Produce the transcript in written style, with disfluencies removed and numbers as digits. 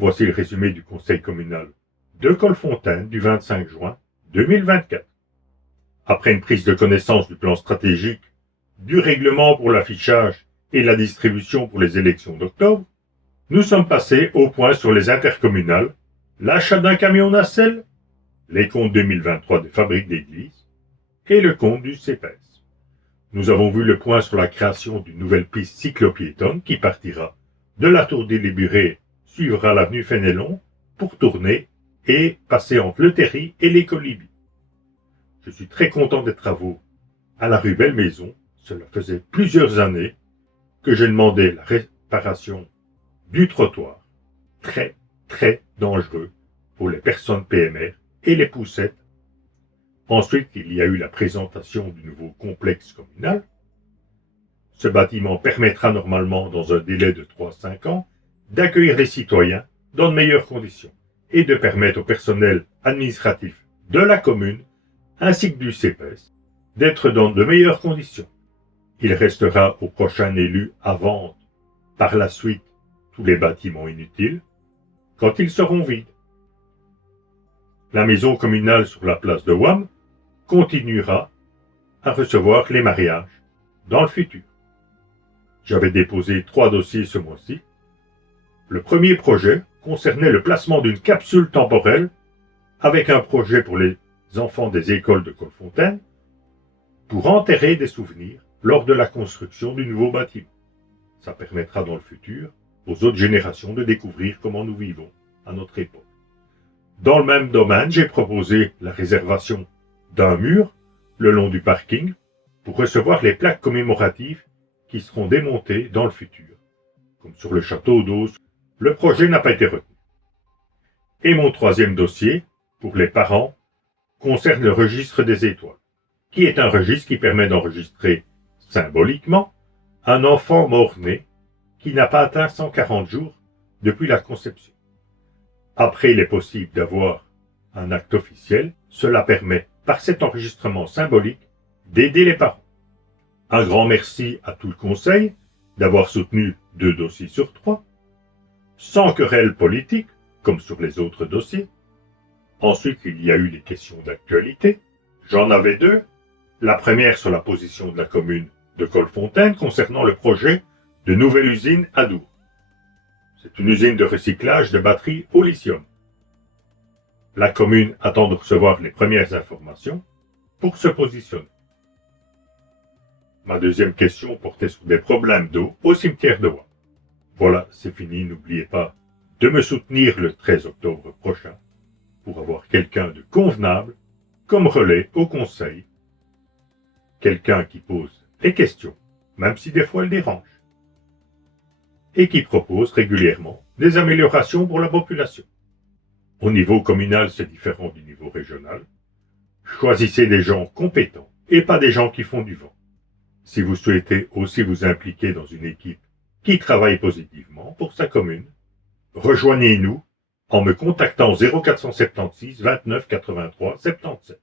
Voici le résumé du conseil communal de Colfontaine du 25 juin 2024. Après une prise de connaissance du plan stratégique, du règlement pour l'affichage et la distribution pour les élections d'octobre, nous sommes passés au point sur les intercommunales, l'achat d'un camion nacelle, les comptes 2023 des fabriques d'églises et le compte du CEPES. Nous avons vu le point sur la création d'une nouvelle piste cyclopiétonne qui partira de la tour des Libérés, suivra l'avenue Fénelon pour tourner et passer entre le Terry et les Colibis. Je suis très content des travaux à la rue Belle-Maison. Cela faisait plusieurs années que je demandais la réparation du trottoir, très dangereux pour les personnes PMR et les poussettes. Ensuite, il y a eu la présentation du nouveau complexe communal. Ce bâtiment permettra normalement, dans un délai de 3-5 ans, d'accueillir les citoyens dans de meilleures conditions et de permettre au personnel administratif de la commune ainsi que du CEPES d'être dans de meilleures conditions. Il restera au prochain élu à vendre par la suite tous les bâtiments inutiles quand ils seront vides. La maison communale sur la place de Wam continuera à recevoir les mariages dans le futur. J'avais déposé 3 dossiers ce mois-ci. Le premier projet concernait le placement d'une capsule temporelle avec un projet pour les enfants des écoles de Colfontaine pour enterrer des souvenirs lors de la construction du nouveau bâtiment. Ça permettra dans le futur aux autres générations de découvrir comment nous vivons à notre époque. Dans le même domaine, j'ai proposé la réservation d'un mur le long du parking pour recevoir les plaques commémoratives qui seront démontées dans le futur. Comme sur le château d'Eauze, le projet n'a pas été retenu. Et mon troisième dossier, pour les parents, concerne le registre des étoiles, qui est un registre qui permet d'enregistrer symboliquement un enfant mort-né qui n'a pas atteint 140 jours depuis la conception. Après, il est possible d'avoir un acte officiel. Cela permet, par cet enregistrement symbolique, d'aider les parents. Un grand merci à tout le conseil d'avoir soutenu 2 dossiers sur 3, sans querelle politique, comme sur les autres dossiers. Ensuite, il y a eu les questions d'actualité. J'en avais 2. La première sur la position de la commune de Colfontaine concernant le projet de nouvelle usine à Dour. C'est une usine de recyclage de batteries au lithium. La commune attend de recevoir les premières informations pour se positionner. Ma deuxième question portait sur des problèmes d'eau au cimetière de Wam. Voilà, c'est fini. N'oubliez pas de me soutenir le 13 octobre prochain pour avoir quelqu'un de convenable comme relais au conseil. Quelqu'un qui pose des questions, même si des fois elles dérangent, et qui propose régulièrement des améliorations pour la population. Au niveau communal, c'est différent du niveau régional. Choisissez des gens compétents et pas des gens qui font du vent. Si vous souhaitez aussi vous impliquer dans une équipe qui travaille positivement pour sa commune, rejoignez-nous en me contactant au 0476 29 83 77.